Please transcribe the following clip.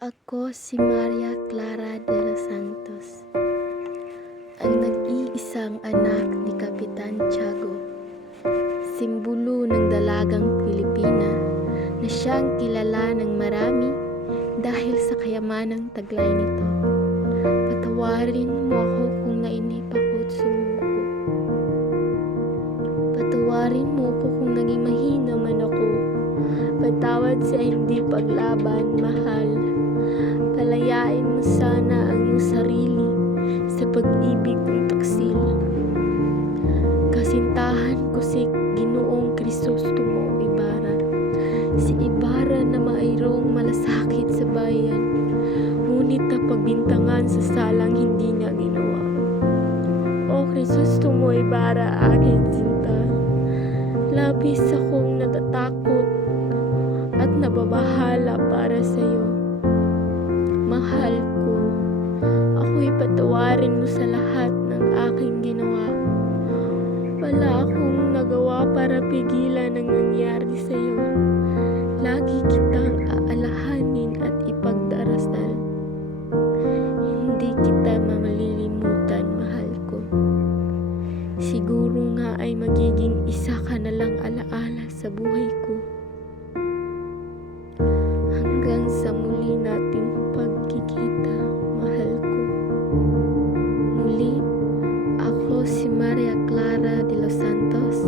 Ako si Maria Clara de los Santos, ang nag-iisang anak ni Kapitan Tiago, simbolo ng dalagang Pilipina na siyang kilala ng marami dahil sa kayamanang taglay nito. Patawarin mo ako kung nainip ako't sumuko. Patawarin mo ako kung naging mahina man ako. Patawad sa hindi paglaban, mahal. Palayain mo sana ang iyong sarili sa pag-ibig kong taksil. Kasintahan ko si Ginoong Crisostomo Ibarra, si Ibarra na mayroong malasakit sa bayan, ngunit napagbintangan sa salang hindi niya ginawa. O Crisostomo Ibarra, aking sinta, labis akong natatakot at nababahala para sa iyo. Mahal ko, ako'y patawarin mo sa lahat ng aking ginawa. Wala akong nagawa para pigilan ang nangyari sa iyo. Lagi kitang aalahanin at ipagdarasal. Hindi kita malilimutan, mahal ko. Siguro nga ay magiging isa ka na lang alaala sa buhay ko. Hanggang sa muli nating pagkikita, mahal ko. Muli, ako si Maria Clara de los Santos,